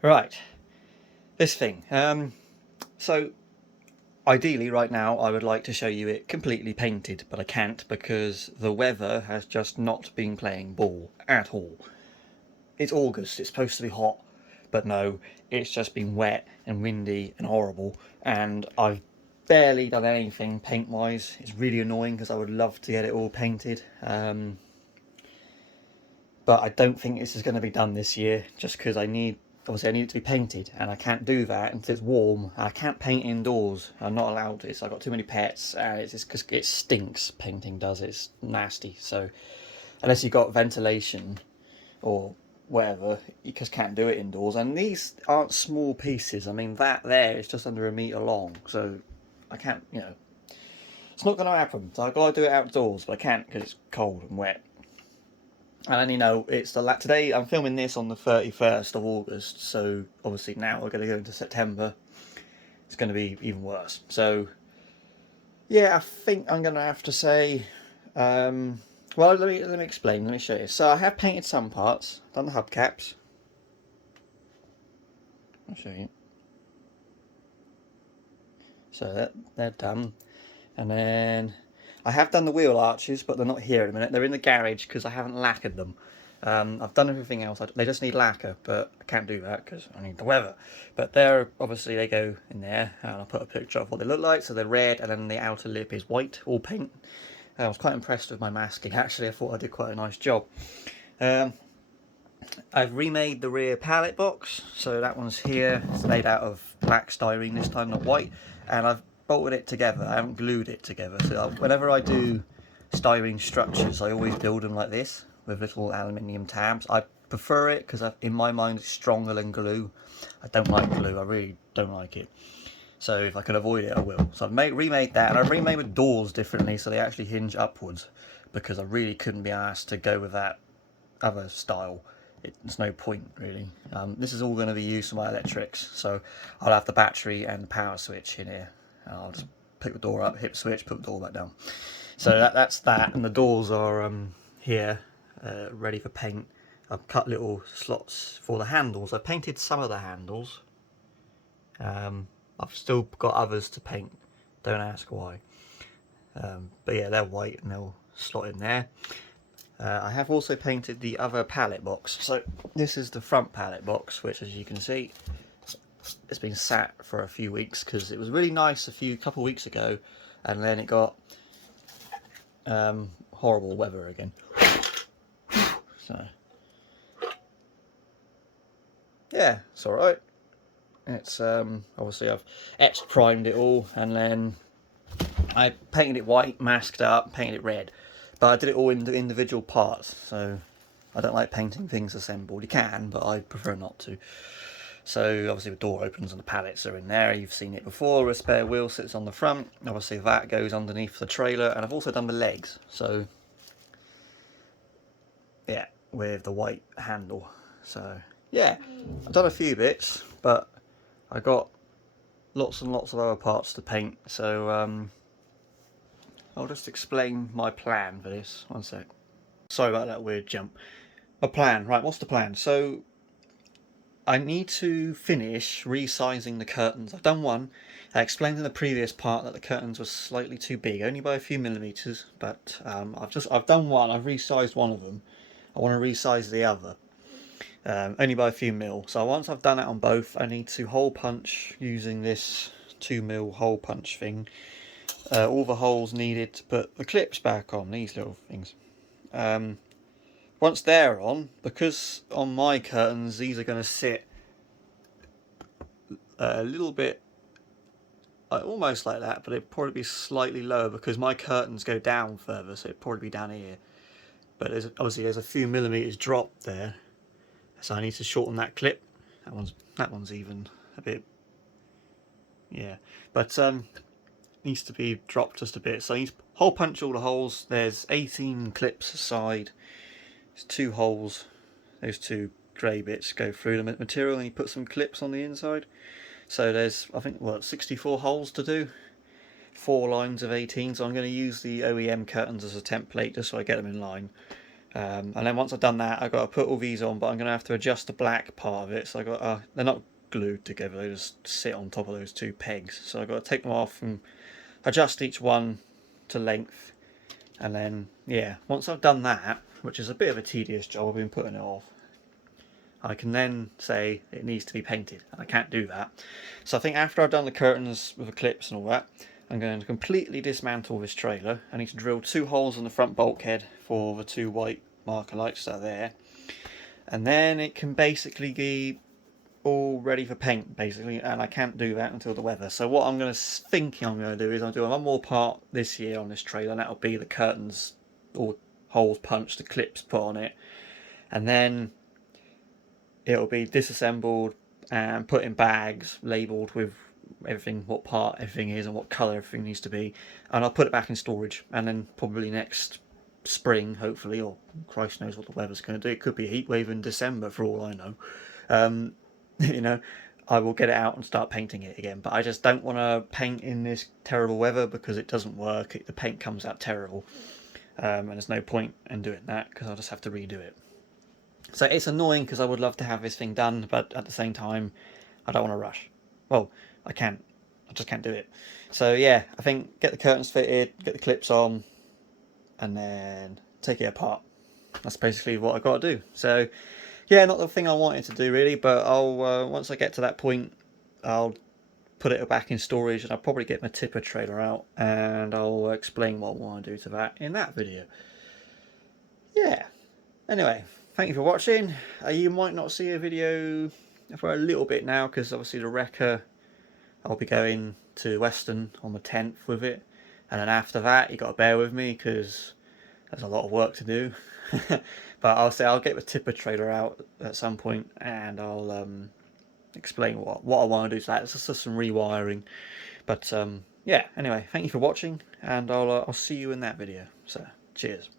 Right, this thing. So ideally right now I would like to show you it completely painted, but I can't because the weather has just not been playing ball at all. It's August, it's supposed to be hot, but no, it's just been wet and windy and horrible, and I've barely done anything paint wise. It's really annoying because I would love to get it all painted, but I don't think this is going to be done this year just because obviously I need it to be painted, and I can't do that until it's warm. I can't paint indoors. I'm not allowed to. I've got too many pets, and it's just because it stinks. Painting does. It's nasty. So unless you've got ventilation or whatever, you just can't do it indoors. And these aren't small pieces. I mean, that there is just under a metre long, so I can't. It's not going to happen. So I've got to do it outdoors, but I can't because it's cold and wet. And it's today. I'm filming this on the 31st of August, so obviously now we're going to go into September. It's going to be even worse. So yeah, I think I'm going to have to say. Well, let me explain. Let me show you. So I have painted some parts. Done the hubcaps. I'll show you. So they're done, and then I have done the wheel arches, but they're not here at the minute. They're in the garage because I haven't lacquered them. I've done everything else. They just need lacquer, but I can't do that because I need the weather. But obviously they go in there, and I'll put a picture of what they look like. So they're red, and then the outer lip is white, all paint. I was quite impressed with my masking. Actually, I thought I did quite a nice job. I've remade the rear pallet box, so that one's here. It's made out of black styrene this time, not white, and I've bolted it together. I haven't glued it together. So whenever I do styrene structures, I always build them like this with little aluminium tabs. I prefer it because in my mind it's stronger than glue. I don't like glue. I really don't like it. So if I can avoid it, I will. So I've remade that, and I've remade the doors differently so they actually hinge upwards because I really couldn't be asked to go with that other style. It's no point really. This is all going to be used for my electrics, so I'll have the battery and the power switch in here, and I'll just pick the door up, hit the switch, put the door back down. So that's that, and the doors are here, ready for paint. I've cut little slots for the handles. I painted some of the handles. I've still got others to paint, don't ask why. But yeah, they're white and they'll slot in there. I have also painted the other pallet box. So this is the front pallet box, which, as you can see, it's been sat for a few weeks because it was really nice a couple weeks ago, and then it got horrible weather again. So yeah, it's all right. It's obviously I've etched primed it all, and then I painted it white, masked up, painted it red. But I did it all in the individual parts, so I don't like painting things assembled. You can, but I prefer not to. So obviously the door opens and the pallets are in there. You've seen it before. A spare wheel sits on the front. Obviously that goes underneath the trailer, and I've also done the legs. So yeah, with the white handle. So yeah, I've done a few bits, but I got lots and lots of other parts to paint. So I'll just explain my plan for this. One sec. Sorry about that weird jump. A plan. Right, what's the plan? So I need to finish resizing the curtains. I've done one. I explained in the previous part that the curtains were slightly too big, only by a few millimeters, but I've done one. I've resized one of them. I want to resize the other. Only by a few mil. So once I've done that on both, I need to hole punch using this 2mm hole punch thing. All the holes needed to put the clips back on, these little things. Once they're on, because on my curtains these are going to sit a little bit almost like that, but it'd probably be slightly lower because my curtains go down further, so it'd probably be down here. But obviously there's a few millimeters drop there, so I need to shorten that clip. That one's even a bit, yeah, but needs to be dropped just a bit. So I need to hole punch all the holes. There's 18 clips aside. There's 2 holes. Those 2 grey bits go through the material, and you put some clips on the inside. So there's, I think, 64 holes to do. 4 lines of 18. So I'm going to use the OEM curtains as a template just so I get them in line. And then once I've done that, I've got to put all these on, but I'm going to have to adjust the black part of it. So I got they're not glued together; they just sit on top of those two pegs. So I've got to take them off and adjust each one to length. And then yeah, once I've done that, which is a bit of a tedious job, I've been putting it off, I can then say it needs to be painted, and I can't do that. So I think after I've done the curtains with the clips and all that, I'm going to completely dismantle this trailer. I need to drill 2 holes in the front bulkhead for the 2 white marker lights that are there, and then it can basically be all ready for paint, basically, and I can't do that until the weather. So what I'm going to thinking I'm going to do is I'm doing one more part this year on this trailer, and that'll be the curtains, all holes punched, the clips put on it, and then it'll be disassembled and put in bags, labelled with everything, what part everything is and what colour everything needs to be, and I'll put it back in storage. And then probably next spring, hopefully, or Christ knows what the weather's going to do. It could be a heat wave in December for all I know. You know, I will get it out and start painting it again. But I just don't want to paint in this terrible weather because it doesn't work. The paint comes out terrible, and there's no point in doing that because I'll just have to redo it. So it's annoying because I would love to have this thing done, but at the same time, I don't want to rush. Well, I can't. I just can't do it. So yeah, I think get the curtains fitted, get the clips on, and then take it apart. That's basically what I've got to do. So yeah, not the thing I wanted to do really, but I'll once I get to that point, I'll put it back in storage, and I'll probably get my tipper trailer out, and I'll explain what I want to do to that in that video. Yeah. Anyway, thank you for watching. You might not see a video for a little bit now because obviously the Wrecker, I'll be going to Western on the 10th with it, and then after that you got to bear with me because there's a lot of work to do. But I'll get the tipper trailer out at some point, and I'll explain what I want to do to that. It's just some rewiring. But yeah, anyway, thank you for watching, and I'll see you in that video. So cheers.